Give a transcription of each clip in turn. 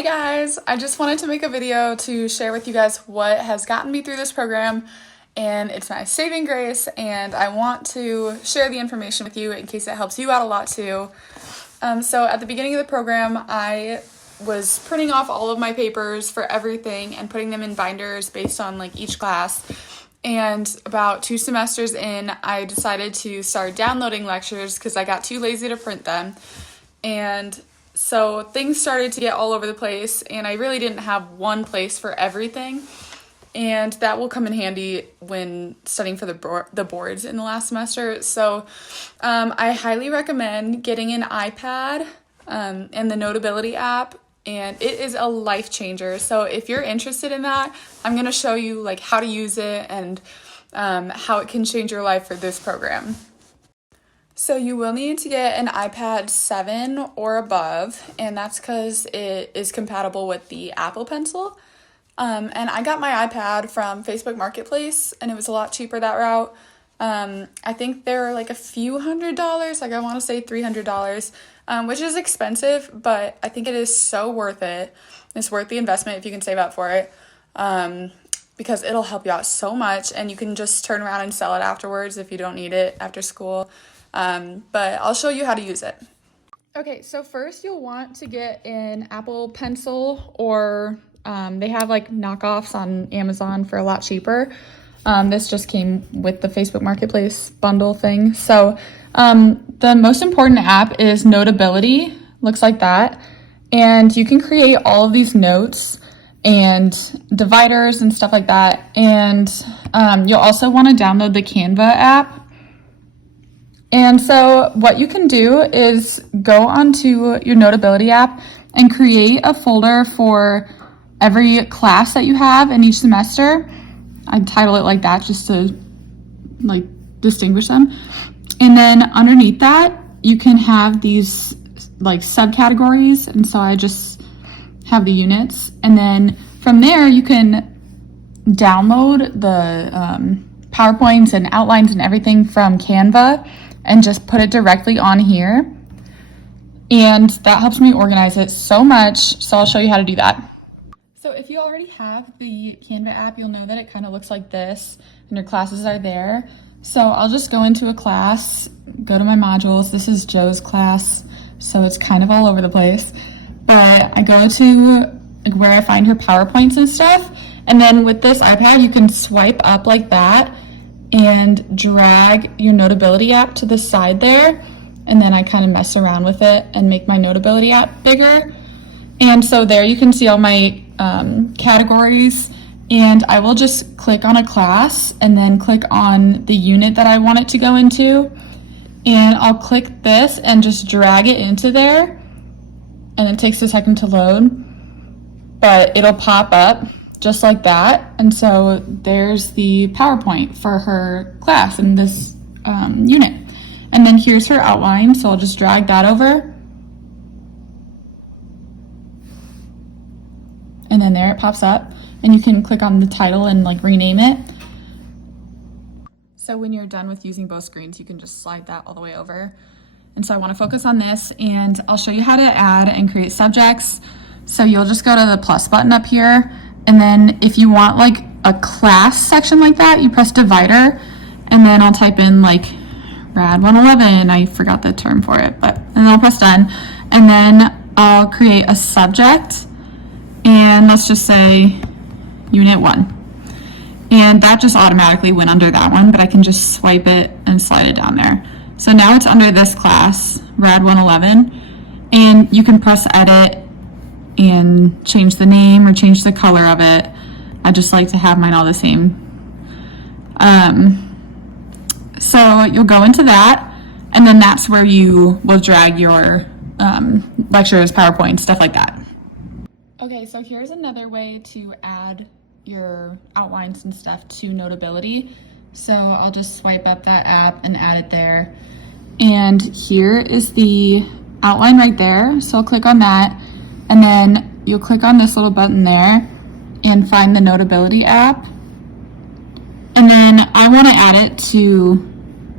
Hey guys, I just wanted to make a video to share with you guys what has gotten me through this program, and it's my saving grace, and I want to share the information with you in case it helps you out a lot too. So at the beginning of the program, I was printing off all of my papers for everything and putting them in binders based on like each class. And about 2 semesters in, I decided to start downloading lectures because I got too lazy to print them. And so things started to get all over the place, and I really didn't have one place for everything. And that will come in handy when studying for the boards in the last semester. So I highly recommend getting an iPad and the Notability app, and it is a life changer. So if you're interested in that, I'm going to show you like how to use it and how it can change your life for this program. So you will need to get an iPad 7 or above, and that's because it is compatible with the Apple Pencil. And I got my iPad from Facebook Marketplace, and it was a lot cheaper that route. I think they're like a few $100s, like I want to say $300, which is expensive, but I think it is so worth it. It's worth the investment if you can save up for it, because it'll help you out so much, and you can just turn around and sell it afterwards if you don't need it after school. But I'll show you how to use it. Okay, so first you'll want to get an Apple Pencil, or they have like knockoffs on Amazon for a lot cheaper. This just came with the Facebook Marketplace bundle thing. So the most important app is Notability, looks like that. And you can create all of these notes and dividers and stuff like that. And you'll also want to download the Canva app. And so what you can do is go onto your Notability app and create a folder for every class that you have in each semester. I'd title it like that just to like distinguish them. And then underneath that, you can have these like subcategories. And so I just have the units. And then from there, you can download the PowerPoints and outlines and everything from Canva and just put it directly on here. And that helps me organize it so much. So I'll show you how to do that. So if you already have the Canva app, you'll know that it kind of looks like this and your classes are there. So I'll just go into a class, go to my modules. This is Joe's class, so it's kind of all over the place. But I go to where I find her PowerPoints and stuff. And then with this iPad, you can swipe up like that and drag your Notability app to the side there. And then I kind of mess around with it and make my Notability app bigger. And so there you can see all my categories, and I will just click on a class and then click on the unit that I want it to go into. And I'll click this and just drag it into there. And it takes a second to load, but it'll pop up just like that. And so there's the PowerPoint for her class in this unit. And then here's her outline. So I'll just drag that over. And then there it pops up, and you can click on the title and like rename it. So when you're done with using both screens, you can just slide that all the way over. And so I want to focus on this, and I'll show you how to add and create subjects. So you'll just go to the plus button up here, and then if you want like a class section like that, you press divider, and then I'll type in like Rad 111. I forgot the term for it, and then I'll press done, and then I'll create a subject. And let's just say Unit 1. And that just automatically went under that one, but I can just swipe it and slide it down there. So now it's under this class, Rad 111, and you can press edit and change the name or change the color of it. I just like to have mine all the same. So you'll go into that, and then that's where you will drag your lectures, PowerPoint, stuff like that. Okay, so here's another way to add your outlines and stuff to Notability. So I'll just swipe up that app and add it there. And here is the outline right there. So I'll click on that, and then you'll click on this little button there and find the Notability app. And then I want to add it to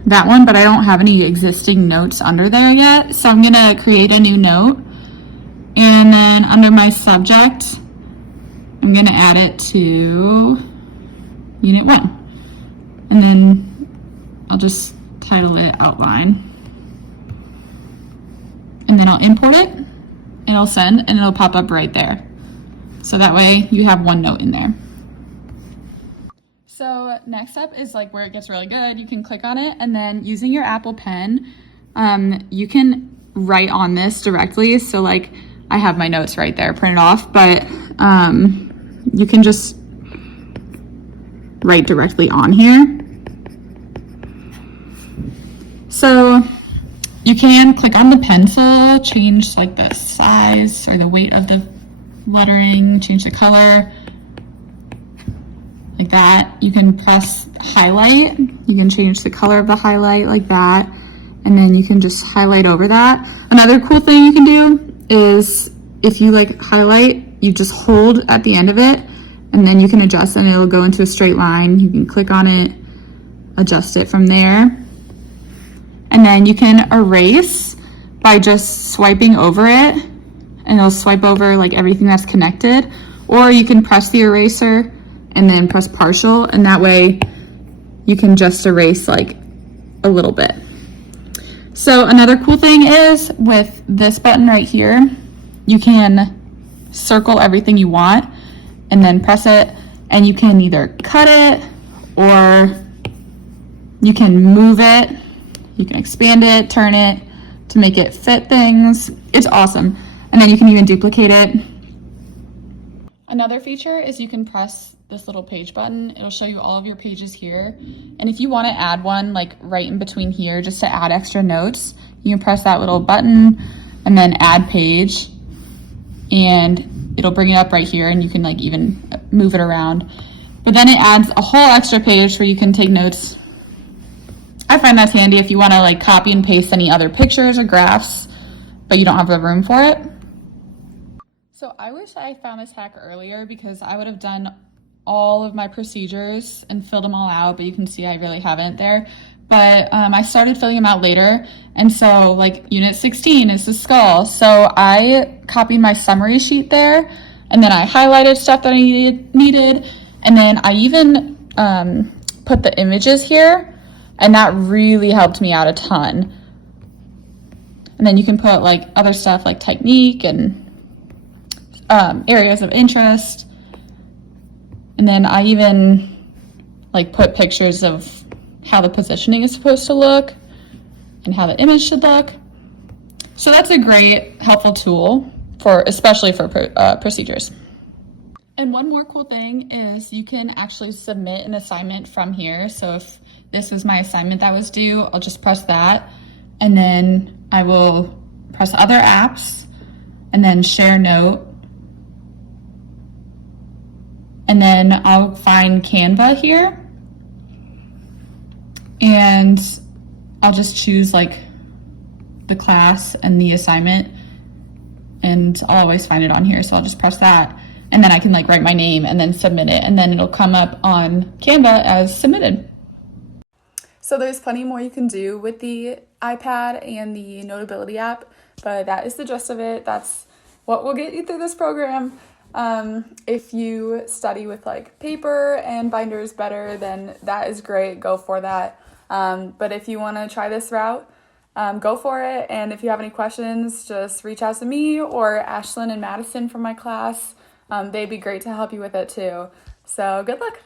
that one, but I don't have any existing notes under there yet. So I'm going to create a new note. And then under my subject, I'm going to add it to Unit 1. And then I'll just title it Outline. And then I'll import it, and it'll send, and it'll pop up right there. So that way you have one note in there. So next up is like where it gets really good. You can click on it, and then using your Apple Pen, you can write on this directly. So like I have my notes right there printed off, but you can just write directly on here. So you can click on the pencil, change like the size or the weight of the lettering, change the color, like that. You can press highlight. You can change the color of the highlight like that. And then you can just highlight over that. Another cool thing you can do is if you like highlight, you just hold at the end of it, and then you can adjust and it'll go into a straight line. You can click on it, adjust it from there. And then you can erase by just swiping over it, and it'll swipe over like everything that's connected. Or you can press the eraser and then press partial, and that way you can just erase like a little bit. So another cool thing is with this button right here, you can circle everything you want and then press it, and you can either cut it or you can move it. You can expand it, turn it to make it fit things. It's awesome. And then you can even duplicate it. Another feature is you can press this little page button. It'll show you all of your pages here. And if you want to add one like right in between here just to add extra notes, you can press that little button and then add page, and it'll bring it up right here, and you can like even move it around. But then it adds a whole extra page where you can take notes. I find that's handy if you want to like copy and paste any other pictures or graphs, but you don't have the room for it. So I wish I found this hack earlier, because I would have done all of my procedures and filled them all out, but you can see I really haven't there. But I started filling them out later, and so like Unit 16 is the skull. So I copied my summary sheet there, and then I highlighted stuff that I needed, and then I even put the images here. And that really helped me out a ton. And then you can put like other stuff like technique and areas of interest. And then I even like put pictures of how the positioning is supposed to look and how the image should look. So that's a great helpful tool for, especially for procedures. And one more cool thing is you can actually submit an assignment from here. So if this was my assignment that was due, I'll just press that, and then I will press other apps and then share note. And then I'll find Canva here, and I'll just choose like the class and the assignment, and I'll always find it on here. So I'll just press that, and then I can like write my name and then submit it, and then it'll come up on Canva as submitted. So there's plenty more you can do with the iPad and the Notability app, but that is the gist of it. That's what will get you through this program. If you study with like paper and binders better, then that is great. Go for that. But if you want to try this route, go for it. And if you have any questions, just reach out to me or Ashlyn and Madison from my class. They'd be great to help you with it too. So good luck.